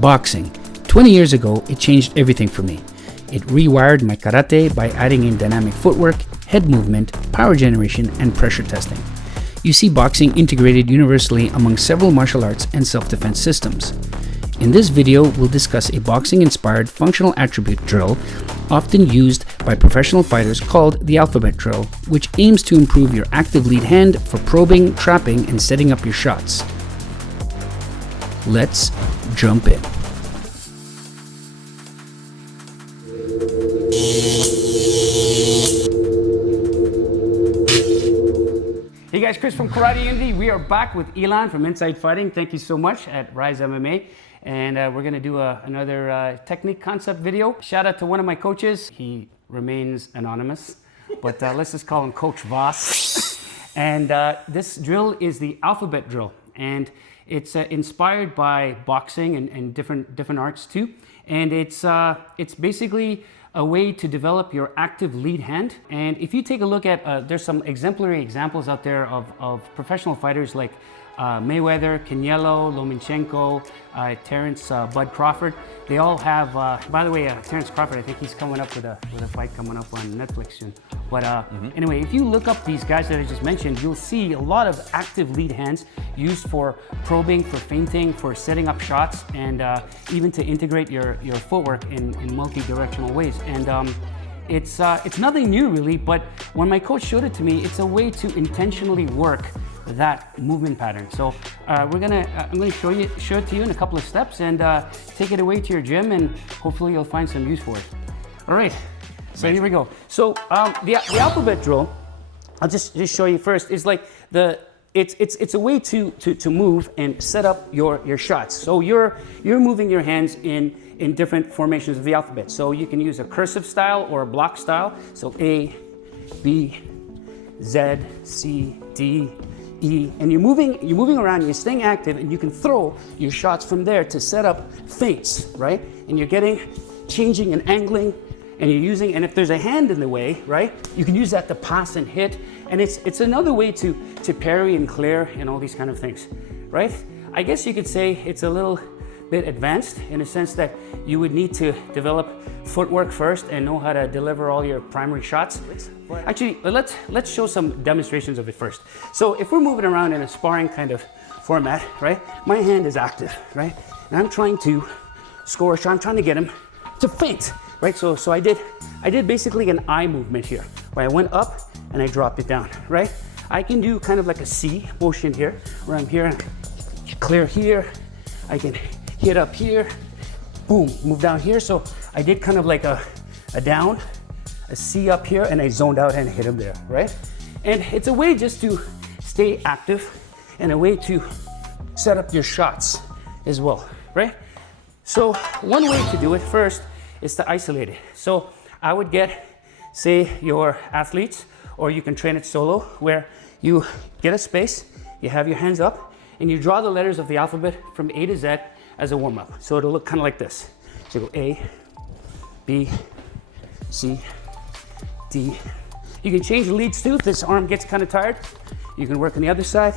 Boxing. 20 years ago, it changed everything for me. It rewired my karate by adding in dynamic footwork, head movement, power generation, and pressure testing. You see boxing integrated universally among several martial arts and self-defense systems. In this video, we'll discuss a boxing-inspired functional attribute drill often used by professional fighters called the alphabet drill, which aims to improve your active lead hand for probing, trapping, and setting up your shots. Let's jump in. Hey guys, Chris from Karate Unity. We are back with Ilan from Inside Fighting. Thank you so much at Rize MMA. And we're gonna do another technique concept video. Shout out to one of my coaches. He remains anonymous, but let's just call him Coach Voss. And this drill is the alphabet drill. And it's inspired by boxing and different arts too. And it's basically a way to develop your active lead hand. And if you take a look at, there's some exemplary examples out there of professional fighters like Mayweather, Canelo, Lomachenko, Terence Crawford. They all have, by the way, Terence Crawford, I think he's coming up with a fight coming up on Netflix soon. But anyway, if you look up these guys that I just mentioned, you'll see a lot of active lead hands used for probing, for feinting, for setting up shots, and even to integrate your footwork in multi-directional ways. And it's nothing new really, but when my coach showed it to me, it's a way to intentionally work that movement pattern. So I'm gonna show it to you in a couple of steps and take it away to your gym, and hopefully you'll find some use for it. All right, so here we go. So the alphabet drill, I'll just show you first, is like it's a way to move and set up your shots. So you're moving your hands in different formations of the alphabet. So you can use a cursive style or a block style. So A, B, Z, C, D, E, and you're moving around, you're staying active, and you can throw your shots from there to set up feints, right? And you're changing and angling, and you're using, and if there's a hand in the way, right, you can use that to pass and hit, and it's another way to parry and clear and all these kind of things, right? I guess you could say it's a little bit advanced in a sense that you would need to develop footwork first and know how to deliver all your primary shots. Actually, let's show some demonstrations of it first. So if we're moving around in a sparring kind of format, right, my hand is active, right, and I'm trying to score a shot. I'm trying to get him to feint, right? So I did basically an eye movement here, where I went up and I dropped it down, right? I can do kind of like a C motion here, where I'm here, clear here, I can hit up here, boom, move down here. So I did kind of like a down, a C up here, and I zoned out and hit him there, right? And it's a way just to stay active and a way to set up your shots as well, right? So one way to do it first is to isolate it. So I would get, say, your athletes, or you can train it solo, where you get a space, you have your hands up, and you draw the letters of the alphabet from A to Z as a warm-up. So it'll look kind of like this. So you go A, B, C, D. You can change the leads too if this arm gets kind of tired. You can work on the other side,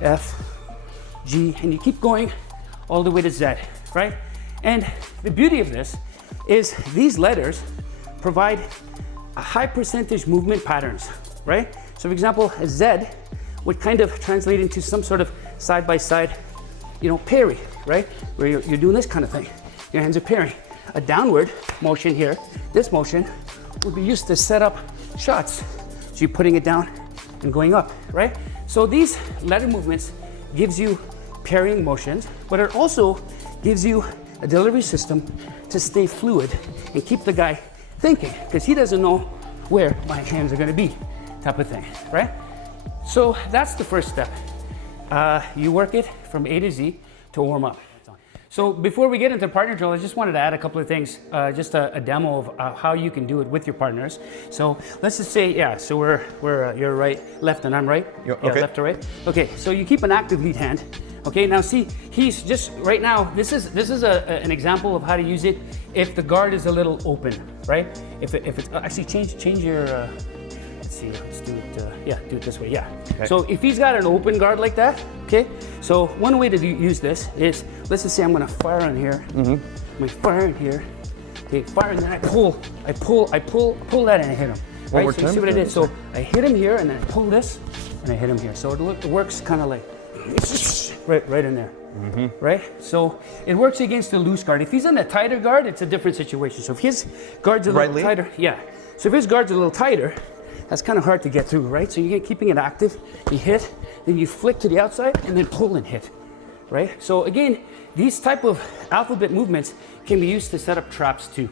F, G, and you keep going all the way to Z, right? And the beauty of this is these letters provide a high percentage movement patterns, right? So for example, a Z would kind of translate into some sort of side-by-side, parry, right? Where you're doing this kind of thing. Your hands are parrying. A downward motion here, this motion, would be used to set up shots. So you're putting it down and going up, right? So these letter movements gives you parrying motions, but it also gives you a delivery system to stay fluid and keep the guy thinking, because he doesn't know where my hands are gonna be, type of thing, right? So that's the first step. You work it from A to Z to warm up. So before we get into partner drill, I just wanted to add a couple of things, just a demo of how you can do it with your partners. So let's just say, so we're you're right, left, and I'm right. Okay. Left to right. Okay, so you keep an active lead hand. Okay, now see, he's just right now. This is an example of how to use it if the guard is a little open, right? If it's actually change your. Let's see, let's do it, do it this way, Okay. So if he's got an open guard like that, okay, so one way to use this is let's just say I'm gonna fire on here. I'm gonna fire in here. Okay, fire, and then I pull that and I hit him. Right, so you see what I did? So I hit him here and then I pull this and I hit him here. So it works kind of like, right in there. Right? So it works against the loose guard. If he's in a tighter guard, it's a different situation. So if his guard's a little tighter, yeah. So if his guard's a little tighter, that's kind of hard to get through, right? So you're keeping it active, you hit, then you flick to the outside and then pull and hit, right? So again, these type of alphabet movements can be used to set up traps too,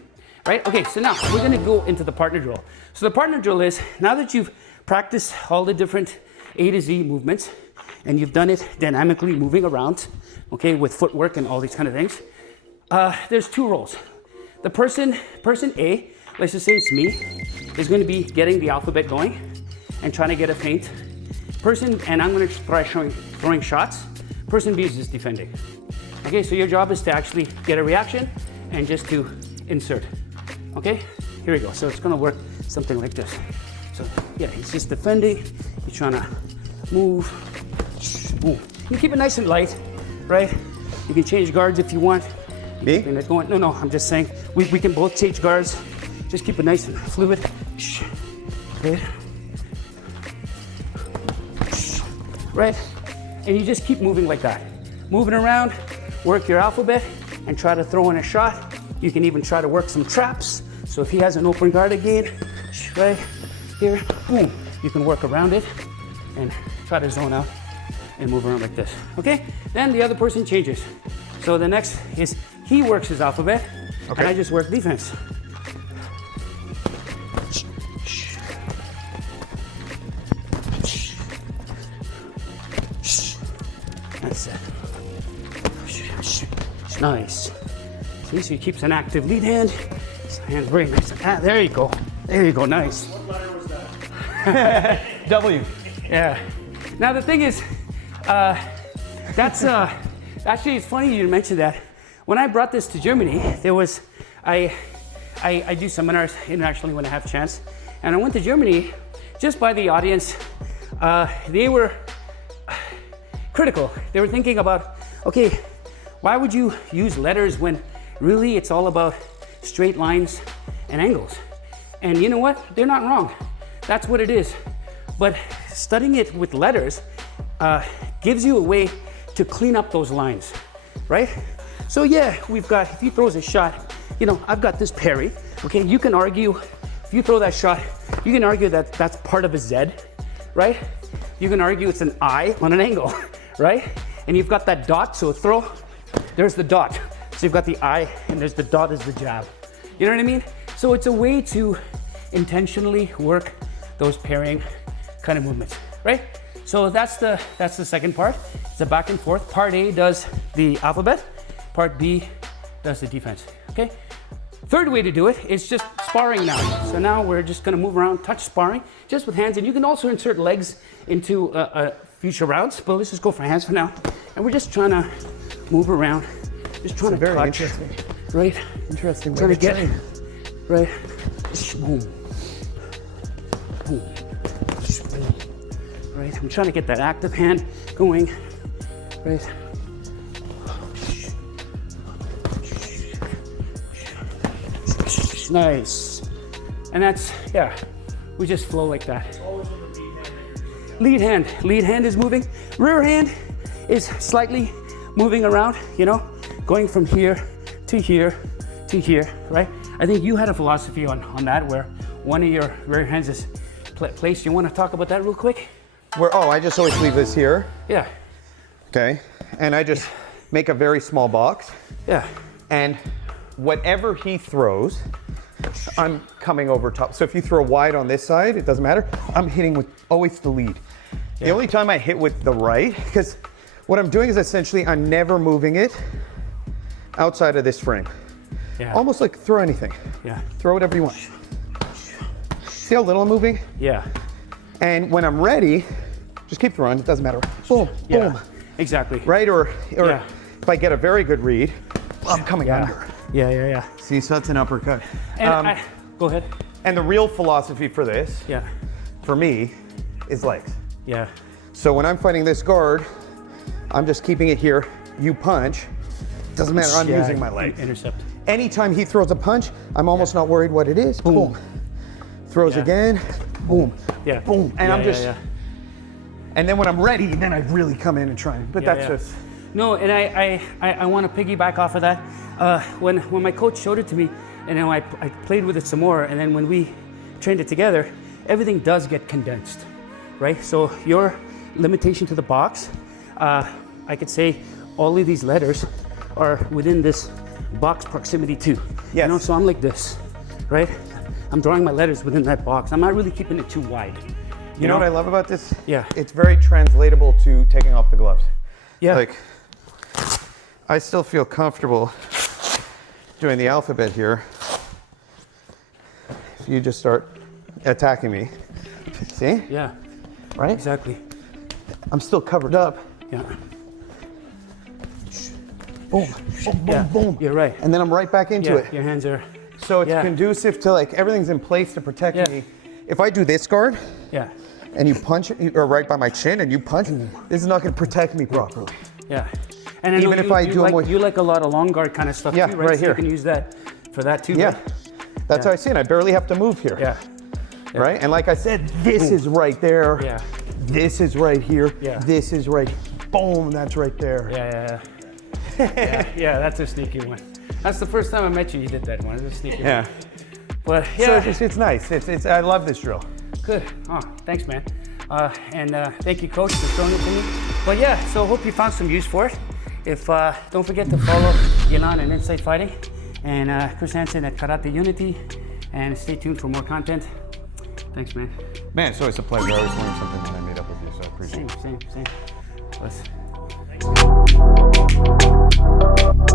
right? Okay, so now we're gonna go into the partner drill. So the partner drill is, now that you've practiced all the different A to Z movements, and you've done it dynamically moving around, okay, with footwork and all these kind of things, there's two roles. The person A, let's just say it's me, is going to be getting the alphabet going and trying to get a feint. And I'm going to try throwing shots. Person B is just defending. Okay, so your job is to actually get a reaction and just to insert. Okay, here we go. So it's going to work something like this. So yeah, he's just defending. He's trying to move. Boom. You keep it nice and light, right? You can change guards if you want. Me? No, I'm just saying we can both change guards. Just keep it nice and fluid. Right? Right? And you just keep moving like that. Moving around, work your alphabet, and try to throw in a shot. You can even try to work some traps. So if he has an open guard again, right here, boom, you can work around it and try to zone out and move around like this. Okay? Then the other person changes. So the next is he works his alphabet, and I just work defense. That's it. Nice. See, so he keeps an active lead hand. His hand's very nice. Ah, there you go. There you go. Nice. What letter was that? W. Yeah. Now the thing is, actually it's funny you mentioned that. When I brought this to Germany, there was I do seminars internationally when I have a chance, and I went to Germany. Just by the audience, they were critical. They were thinking about, okay, why would you use letters when really it's all about straight lines and angles? And you know what? They're not wrong. That's what it is. But studying it with letters gives you a way to clean up those lines, right? So yeah, we've got, if he throws a shot, you know, I've got this parry, okay? You can argue, if you throw that shot, you can argue that that's part of a Z, right? You can argue it's an I on an angle, right? And you've got that dot, so throw, there's the dot. So you've got the I, and there's the dot as the jab. You know what I mean? So it's a way to intentionally work those parrying kind of movements, right? So that's the second part. It's a back and forth. Part A does the alphabet. Part B does the defense, okay? Third way to do it is just sparring now. So now we're just gonna move around, touch sparring, just with hands. And you can also insert legs into future rounds, but let's just go for hands for now. And we're just trying to move around, just trying to touch, right? Interesting. Trying to get, right? Boom, boom, boom. Right, I'm trying to get that active hand going, right? Nice. And that's, yeah, we just flow like that. Lead hand is moving. Rear hand is slightly moving around, you know, going from here to here to here, right? I think you had a philosophy on that where one of your rear hands is placed. You want to talk about that real quick? I just always leave this here. Yeah. Okay. And I just make a very small box. Yeah. And whatever he throws, I'm coming over top. So if you throw wide on this side, it doesn't matter. I'm hitting with always the lead. Yeah. The only time I hit with the right, because what I'm doing is essentially I'm never moving it outside of this frame. Yeah. Almost like throw anything. Yeah. Throw whatever you want. See how little I'm moving? Yeah. And when I'm ready, just keep throwing, it doesn't matter. Boom, yeah. boom. Exactly. Right, or yeah. If I get a very good read, I'm coming under. Yeah. See, so that's an uppercut. And go ahead. And the real philosophy for this, for me, is legs. Yeah. So when I'm fighting this guard, I'm just keeping it here. You punch, Doesn't matter, I'm using my legs. Intercept. Anytime he throws a punch, I'm almost not worried what it is. Boom. Throws again. Boom. Yeah. Boom. And I'm just, yeah. and then when I'm ready, then I really come in and try. But that's just. No, and I want to piggyback off of that. When my coach showed it to me, and then I played with it some more, and then when we trained it together, everything does get condensed, right? So your limitation to the box, I could say all of these letters are within this box proximity too. Yes. You know, so I'm like this, right? I'm drawing my letters within that box. I'm not really keeping it too wide. You know what I love about this? Yeah. It's very translatable to taking off the gloves. Yeah. Like, I still feel comfortable doing the alphabet here. If you just start attacking me, see? Yeah. Right? Exactly. I'm still covered up. Yeah. Boom, boom, boom, Yeah. boom. You're right. And then I'm right back into it. Your hands are. So it's conducive to like everything's in place to protect me. If I do this guard Yeah. and you punch or right by my chin and you punch, this is not going to protect me properly. Yeah. And I know Even if I do them with- you like a lot of long guard kind of stuff Yeah, too, right? right So here. you can use that for that too. Yeah, Right? that's how I see it. I barely have to move here. Yeah. Right? And like I said, this is right there. Yeah. This is right here. Yeah. This is right. Boom, that's right there. Yeah. Yeah, that's a sneaky one. That's the first time I met you. You did that one. It's a sneaky Yeah. one. But So yeah, it's nice. It's I love this drill. good. Oh, thanks, man. And thank you, coach, for showing it to me. But yeah, so hope you found some use for it. If don't forget to follow Ilan and Inside Fighting and Chris Hansen at Karate Unity, and stay tuned for more content. Thanks, man. Man, it's always a pleasure. I always learn something when I meet up with you, so I appreciate it. Same. Let's...